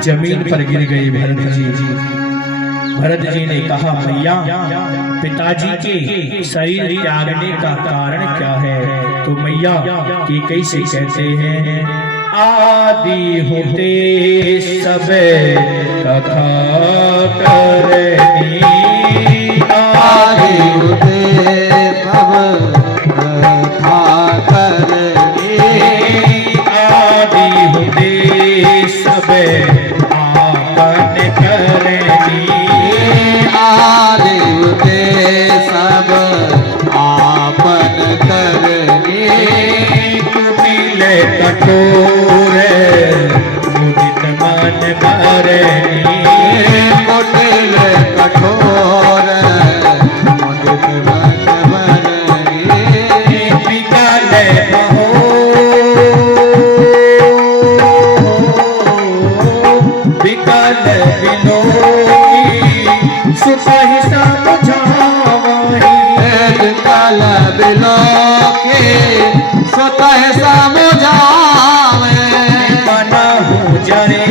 जमीन पर गिर गए भरत जी। भरत जी ने कहा, मैया पिताजी के शरीर त्यागने का कारण क्या है? तो मैया कि कैसे कहते हैं, आदि होते सब कथा करनी, आदि होते सब कथा करनी, आदि होते सब आपन करनी, आदि होते सब आपन करनी, कुटिल कठोर मुदित मन भरनी, कुटिल कठोर मुदित मन भरनी, विकल महो विकल विलोकी सुखहि समझावहि, विकल विलोकी स्वतः समझावे, मनहु जरे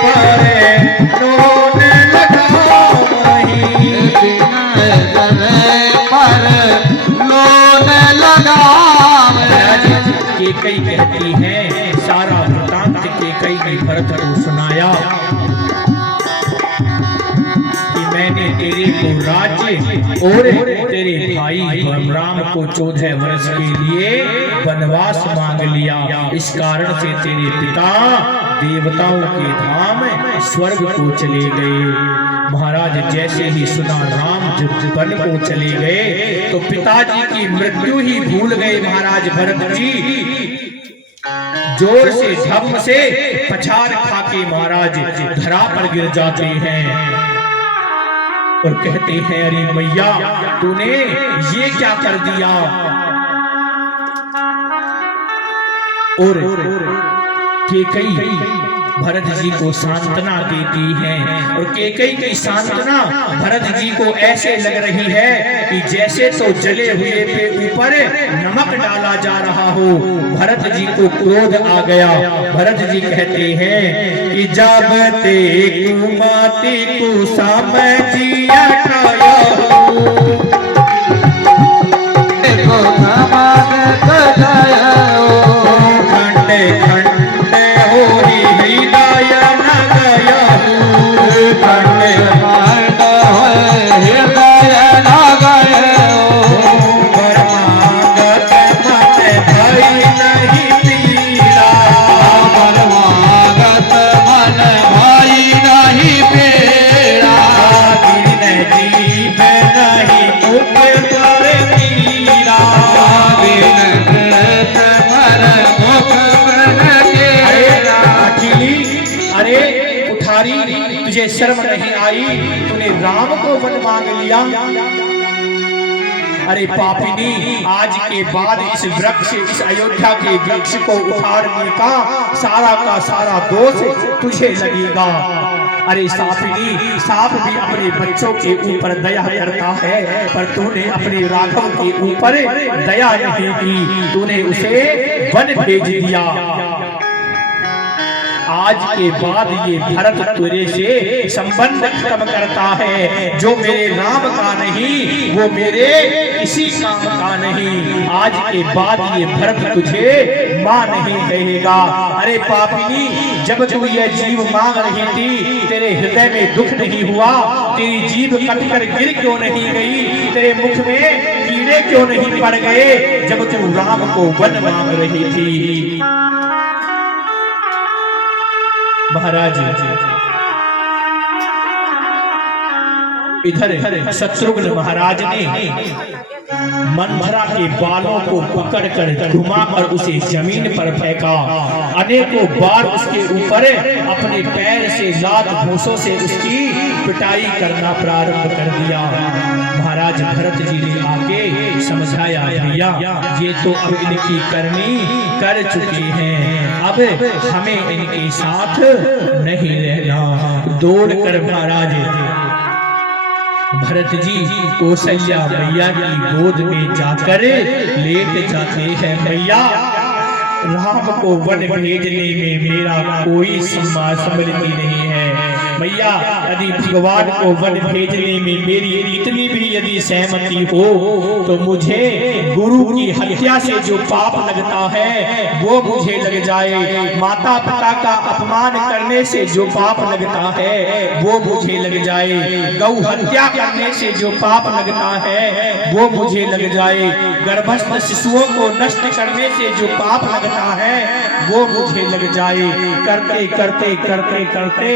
पर लोन लगावहि, विनय जरे पर लोन लगावे। केकई कहती है, सारा वृतांत केकई ने भरत को सुनाया कि मैंने तेरे को राज्य और तेरे भाई राम को 14 वर्ष के लिए वनवास मांग लिया। इस कारण से तेरे पिता देवताओं के धाम स्वर्ग को चले गए। महाराज जैसे ही सुना राम जब वन को चले गए तो पिताजी की मृत्यु ही भूल गए। महाराज भरत जी जोर से धम्म से पछाड़ खाके महाराज धरा पर गिर जाते हैं और कहते हैं, अरे मैया तूने ये क्या कर दिया? और केकई भरत जी को सांत्वना देती हैं और केकई की सांत्वना भरत जी को ऐसे लग रही है कि जैसे तो जले हुए पे ऊपर नमक डाला जा रहा हो। भरत जी को क्रोध आ गया। भरत जी कहते हैं कि जब ते कुमाती को समझिया खाया को समान कटायो, खंडे खंडे होरी हृदय न गया, खंडे खंड होए हृदय न गयो, परमागत मत भई नहीं पीड़ा, परमागत मन भाई नहीं पेड़ा, दीन जीव नहीं मुख पर पीड़ा। बिन कृत मर मुख बन गेला। अरे कुठारी, तुझे शर्म नहीं आई? तूने राम को वन मांग लिया। अरे पापिनी, आज के बाद इस वृक्ष, इस अयोध्या के वृक्ष को उखाड़ने का सारा दोष तुझे लगेगा। अरे सापिनी, सांप भी अपने बच्चों के ऊपर दया करता है, पर तूने अपने राघव के ऊपर दया नहीं की, तूने उसे वन भेज दिया। आज के बाद ये भरत तेरे से संबंध खत्म करता है। जो मेरे राम का नहीं वो मेरे किसी काम का नहीं। आज के बाद ये भरत तुझे मां नहीं कहेगा। अरे पापिनी, जब तू ये जीव मांग रही थी, तेरे हृदय में दुख नहीं हुआ? तेरी जीभ कटकर गिर क्यों नहीं गई? तेरे मुख में कीड़े क्यों नहीं पड़ गए जब तू राम को वन मांग रही थी? महाराज इधर शत्रुघ्न महाराज ने मंथरा के बालों को पकड़ कर घुमाकर उसे जमीन पर फेंका। अनेकों बार उसके ऊपर अपने पैर से लात घूंसों से उसकी पिटाई करना प्रारंभ कर दिया। महाराज भरत जी ने आके समझाया, भैया ये तो अब इनकी करनी कर चुके हैं, अब हमें इनके साथ नहीं रहना। दौड़ कर महाराज भरत जी कौशल्या मैया की गोद में जाकर लेट जाते हैं। मैया राम को वन भेजने में मेरा कोई सम्मति नहीं है। मैया यदि भगवान को वन भेजने में मेरी इतनी भी यदि सहमति हो तो मुझे गुरु की हत्या से जो पाप लगता है वो मुझे लग जाए, माता पिता का अपमान करने से जो पाप लगता है वो मुझे लग जाए, गौ हत्या करने से जो पाप लगता है वो मुझे लग जाए, गर्भस्थ शिशुओं को नष्ट करने से जो पाप लगता है वो मुझे लग जाए। करते करते करते करते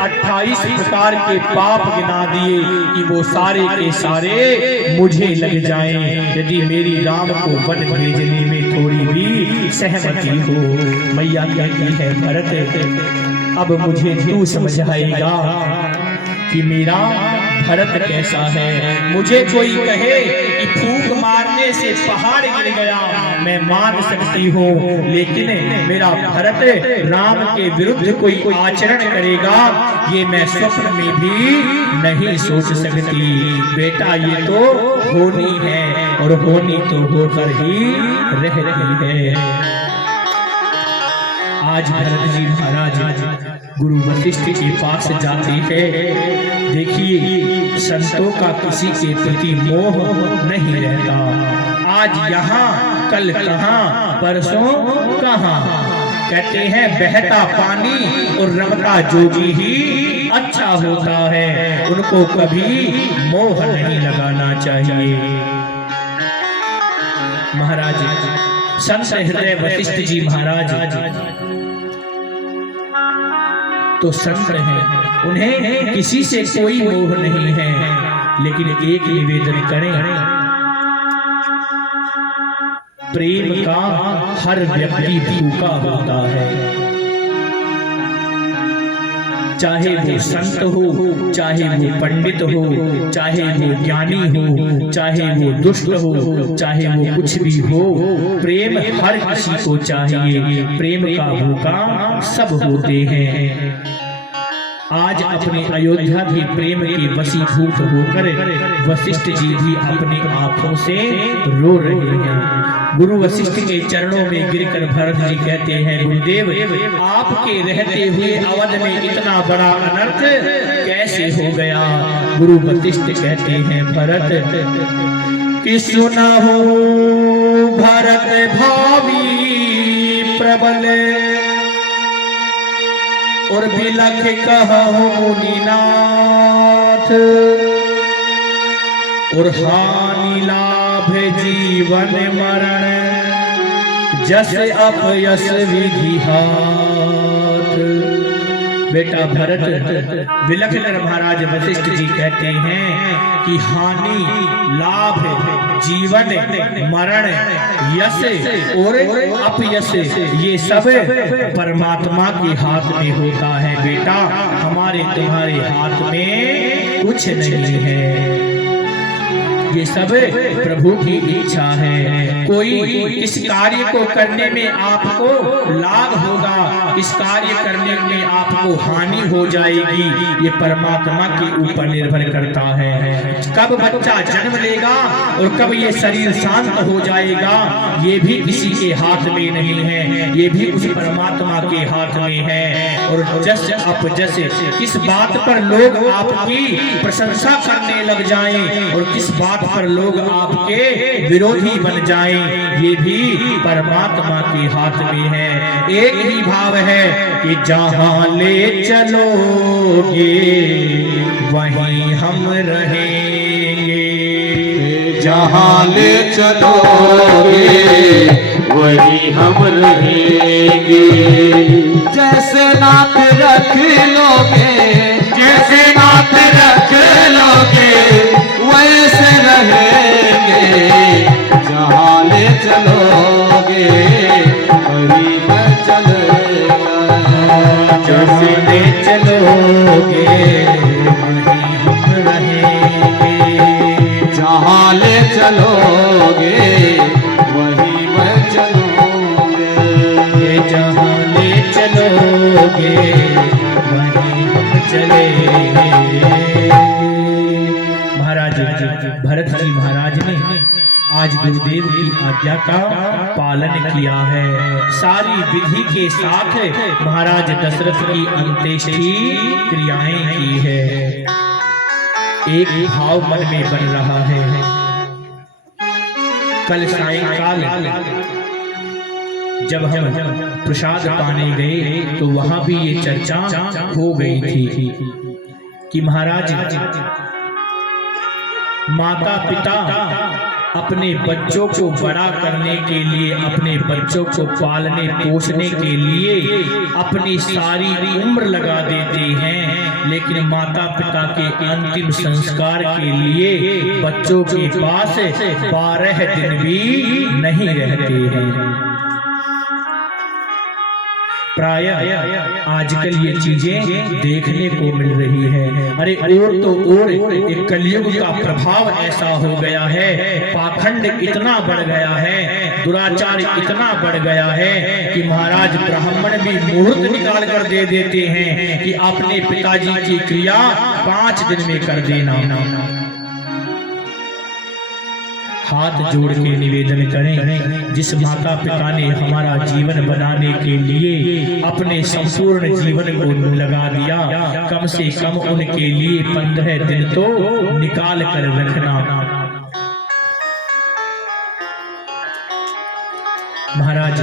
28 प्रकार के पाप गिना दिए कि वो सारे के सारे मुझे लग जाएं। यदि मेरी राम को वन भेजने में थोड़ी भी सहमति हो। मैया कहती है भरत अब मुझे तू समझाएगा कि मेरा भरत कैसा है। मुझे कोई कहे कि फूंक मारने से पहाड़ गिर गया मैं मान सकती हूँ, लेकिन मेरा भरत राम के विरुद्ध कोई आचरण करेगा ये मैं स्वप्न में भी नहीं सोच सकती। बेटा ये तो होनी है और होनी तो होकर ही रह रही है। आज भरत जी महाराज गुरु वशिष्ठ के पास जाते हैं। देखिए संतों का किसी के प्रति मोह नहीं रहता। आज यहाँ कल कहाँ परसों कहाँ। कहते हैं बहता पानी और रमता जोगी ही अच्छा होता है, उनको कभी मोह नहीं लगाना चाहिए। महाराज संत हृदय वशिष्ठ जी महाराज तो संत हैं, उन्हें किसी से कोई मोह नहीं है, लेकिन एक निवेदन करें, प्रेम का हर व्यक्ति भूखा होता है। चाहे वो संत हो, चाहे वो पंडित हो, चाहे वो ज्ञानी हो, चाहे वो दुष्ट हो, चाहे वो कुछ भी हो, प्रेम हर किसी को चाहिए। प्रेम का भूखा सब होते हैं। आज अपने अयोध्या भी प्रेम के वशीभूत होकर वशिष्ठ जी भी अपनी आंखों से रो रहे हैं। गुरु वशिष्ठ के चरणों में गिरकर भरत जी कहते हैं गुरुदेव आपके रहते हुए अवध में इतना बड़ा अनर्थ कैसे हो गया। गुरु वशिष्ठ कहते हैं भरत कि सुना हो भरत भावी प्रबल और बिलख कहो मुनिनाथ और हानि लाभ जीवन मरण जस अपयस विधि हाथ। बेटा भरत विलखकर महाराज वशिष्ठ जी कहते हैं कि हानि लाभ जीवन मरण यश और अपयश ये सब परमात्मा के हाथ में होता है। बेटा हमारे तुम्हारे हाथ में कुछ नहीं है, ये सब प्रभु की इच्छा है। कोई इस कार्य को करने में आपको लाभ होगा, इस कार्य करने में आपको हानि हो जाएगी, ये परमात्मा के ऊपर निर्भर करता है। कब बच्चा जन्म लेगा और कब ये शरीर शांत हो जाएगा ये भी किसी के हाथ में नहीं है, ये भी उस परमात्मा के हाथ में है। और जस अपजस किस बात पर लोग आपकी प्रशंसा करने लग जाएं और किस बात पर लोग आपके विरोधी बन जाएं ये भी परमात्मा के हाथ में है। एक ही भाव है कि जहां ले चलोगे वहीं हम रहेंगे, जहाँ ले चलोगे वही हम रहेंगे। जैसे नात रख लोगे, जैसे नात रख लोगे वैसे रहेंगे। जहाँ ले चलोगे वही मैं चलेगा, जैसे ले चलोगे वहीं हम रहेंगे। जहाँ ले चलोगे वही मैं चलूँगे, जहाँ ले चलोगे वहीं हम चलेंगे। महाराज भरत जी महाराज ने आज गुरुदेव की आज्ञा का पालन किया है। सारी विधि के साथ महाराज दशरथ की अंत्येष्टि क्रियाएं की है। एक भाव मन में बन रहा है। कल सायंकाल जब हम प्रसाद पाने गए तो वहां भी ये चर्चा हो गई थी कि महाराज माता पिता अपने बच्चों को बड़ा करने के लिए, अपने बच्चों को पालने पोसने के लिए अपनी सारी उम्र लगा देते हैं, लेकिन माता पिता के अंतिम संस्कार के लिए बच्चों के पास 12 दिन भी नहीं रहते हैं। प्राय आजकल ये चीजें देखने को मिल रही है। अरे और तो और एक कलयुग का प्रभाव ऐसा हो गया है, पाखंड इतना बढ़ गया है, दुराचार इतना बढ़ गया है कि महाराज ब्राह्मण भी मुहूर्त निकाल कर दे देते हैं कि अपने पिताजी की क्रिया 5 दिन में कर देना। हाथ जोड़ के निवेदन करें, जिस माता पिता ने हमारा जीवन बनाने के लिए अपने संपूर्ण जीवन को लगा दिया, कम से कम उनके लिए 15 दिन तो निकाल कर रखना। महाराज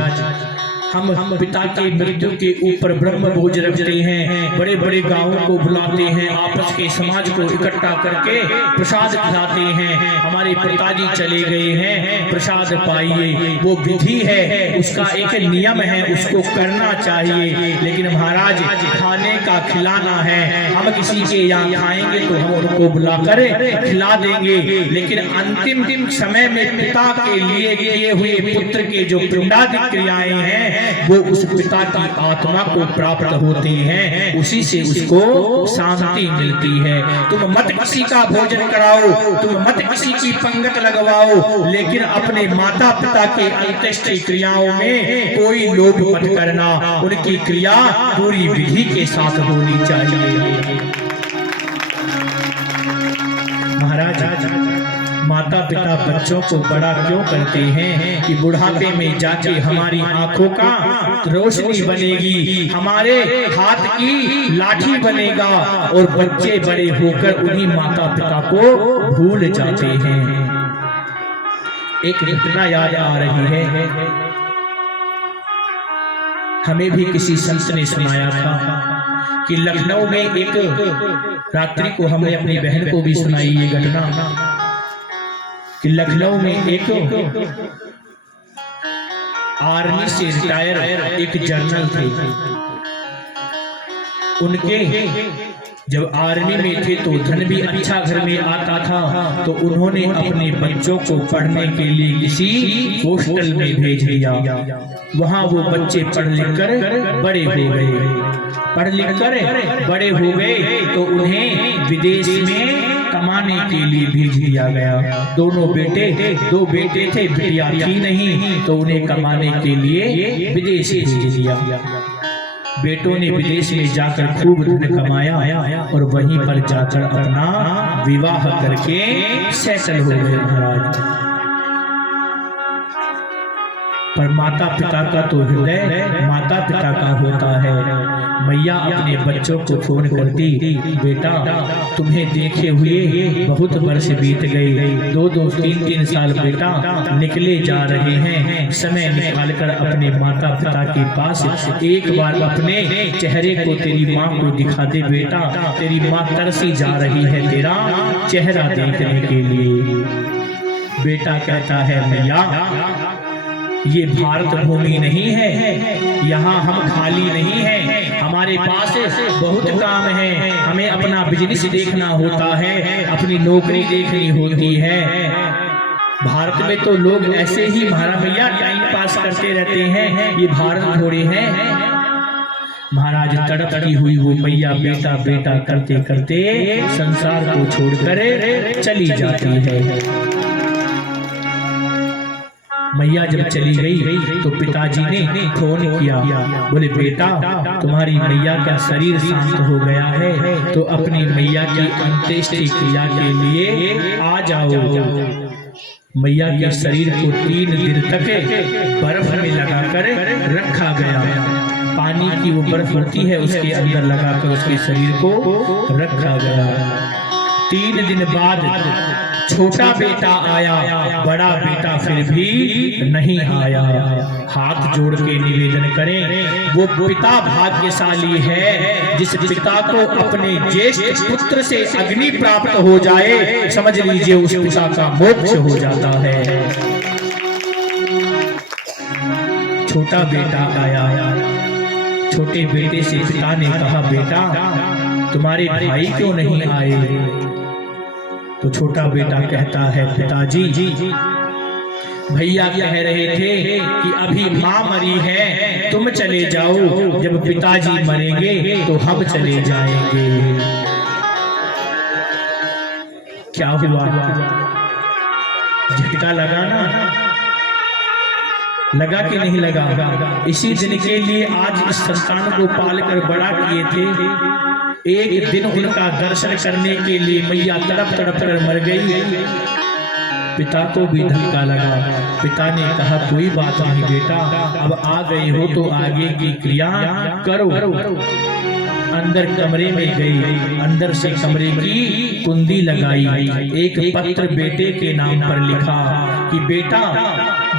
हम पिता के मृत्यु के ऊपर ब्रह्म भोज रखते हैं, बड़े बड़े गांवों को बुलाते हैं, आपस के समाज को इकट्ठा करके प्रसाद खिलाते हैं। हमारे पिताजी चले गए हैं, प्रसाद पाइए, वो विधि है, उसका एक नियम है, उसको करना चाहिए। लेकिन महाराज खाने का खिलाना है, हम किसी के यहाँ खाएंगे तो हम उनको बुलाकर खिला देंगे, लेकिन अंतिम समय में पिता के लिए किए हुए पुत्र के जो पिंडादिक क्रियाएं हैं वो उस पिता की आत्मा को प्राप्त होती हैं, उसी से उसको शांति मिलती है। तुम मत किसी का भोजन कराओ, तुम मत किसी की पंगत लगवाओ, लेकिन अपने माता पिता के अंत्येष्टि क्रियाओं में कोई लोभ मत करना, उनकी क्रिया पूरी विधि के साथ होनी चाहिए। महाराज माता पिता बच्चों को बड़ा क्यों करते हैं कि बुढ़ापे में जाके हमारी आंखों का रोशनी बनेगी, हमारे हाथ की लाठी बनेगा, और बच्चे बड़े होकर उन्हीं माता पिता को भूल जाते हैं। एक घटना याद आ रही है, हमें भी किसी संत ने सुनाया था कि लखनऊ में एक रात्रि को, हमने अपनी बहन को भी सुनाई ये घटना कि लखनऊ में एक आर्मी से रिटायर एक जनरल थे। उनके जब आर्मी में थे तो धन भी अच्छा घर में आता था, तो उन्होंने अपने बच्चों को पढ़ने के लिए किसी हॉस्टल में भेज दिया। वहां वो बच्चे पढ़ लिख कर बड़े हो गए, पढ़ लिख कर बड़े हो गए तो उन्हें विदेश में कमाने के लिए भेज दिया गया। दोनों बेटे, 2 बेटे थे, बेटियां थी नहीं, तो उन्हें कमाने के लिए विदेश भेज दिया। बेटों ने विदेश में जाकर खूब धन कमाया और वहीं पर जाकर अपना विवाह करके सेटल हो गए महाराज। पर माता पिता का तो हृदय माता पिता का होता है। मैया अपने बच्चों को फोन करती, बेटा तुम्हें देखे हुए बहुत वर्ष बीत गए, 2-2, 3-3 साल बेटा निकले जा रहे हैं, समय निकालकर अपने माता पिता के पास एक बार अपने चेहरे को तेरी माँ को दिखा दे बेटा, तेरी माँ तरसी जा रही है तेरा चेहरा देखने के लिए। बेटा कहता है मैया ये भारत भूमि नहीं है, यहाँ हम खाली नहीं हैं, हमारे पास बहुत काम है, हमें अपना बिजनेस देखना होता है, अपनी नौकरी देखनी होती है। भारत में तो लोग ऐसे ही महाराज भैया टाइम पास करते रहते हैं, ये भारत थोड़े हैं। महाराज तड़पती हुई वो मैया बेटा बेटा करते करते संसार को छोड़कर चली जाती है। मैया जब चली गई तो पिताजी ने फोन किया, बोले बेटा तुम्हारी मैया का शरीर शांत हो गया है, तो अपनी मैया की अंत्येष्टि क्रिया के लिए आ जाओ। मैया के शरीर को 3 दिन तक बर्फ में लगाकर रखा गया। पानी की वो बर्फ होती है उसके अंदर लगाकर उसके शरीर को रखा गया। 3 दिन बाद छोटा बेटा आया, बड़ा बेटा फिर भी नहीं आया। हाथ जोड़ के निवेदन करें, वो पिता भाग्यशाली है जिस पिता को अपने ज्येष्ठ पुत्र से अग्नि प्राप्त हो जाए, समझ लीजिए उस पिता का मोक्ष हो जाता है। छोटा बेटा आया, छोटे बेटे से पिता ने कहा, बेटा तुम्हारे भाई क्यों नहीं आए? तो छोटा बेटा कहता है, पिताजी भैया कह रहे थे कि अभी माँ मरी है, तुम चले जाओ, जब पिताजी मरेंगे तो हम चले जाएंगे। क्या हुआ? झटका लगा ना? लगा कि नहीं लगा? इसी दिन के लिए आज इस संतान को पालकर बड़ा किए थे। एक दिन उनका दर्शन करने के लिए मैया तड़प तड़प कर मर गई। पिता को भी धक्का लगा। पिता ने कहा, कोई बात नहीं बेटा, अब आ गए हो तो आगे की क्रिया करो। अंदर कमरे में गई, अंदर से कमरे की कुंडी लगाई, एक पत्र बेटे के नाम पर लिखा कि बेटा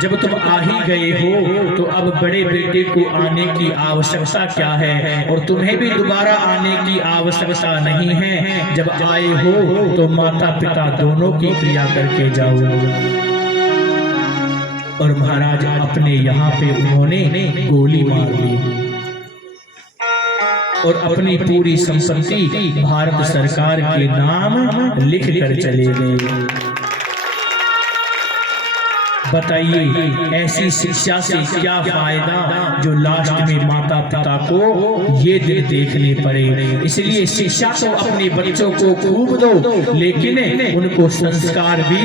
जब तुम आ ही गए हो तो अब बड़े बेटे को आने की आवश्यकता क्या है, और तुम्हें भी दोबारा आने की आवश्यकता नहीं है। जब आए हो तो माता पिता दोनों की क्रिया करके जाओ। और महाराज अपने यहाँ पे उन्होंने गोली मार दी और अपनी पूरी संपत्ति भारत सरकार के नाम लिख कर चले गए। बताइए ऐसी शिक्षा से क्या फायदा जो लास्ट में माता पिता को ये दिन देखने पड़े। इसलिए शिक्षा तो अपने बच्चों को खूब दो, लेकिन उनको संस्कार भी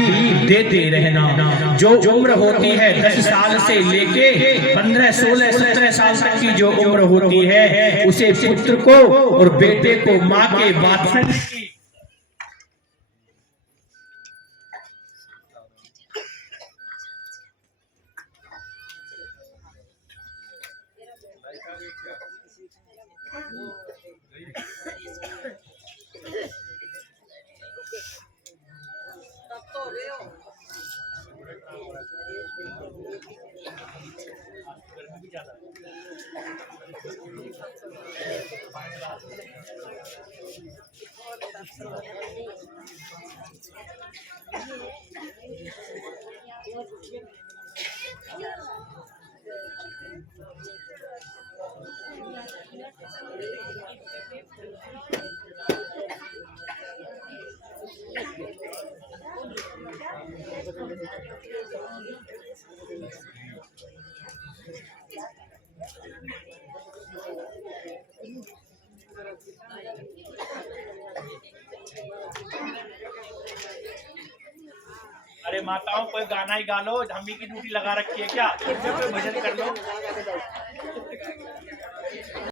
देते रहना। जो उम्र होती है 10 साल से लेके 15, 16, 17 साल तक की जो उम्र होती है, उसे पुत्र को और बेटे को माँ के वात्सल्य की अरे माताओं कोई गाना ही गा लो, हमी की ड्यूटी लगा रखी है क्या? कोई भजन कर लो।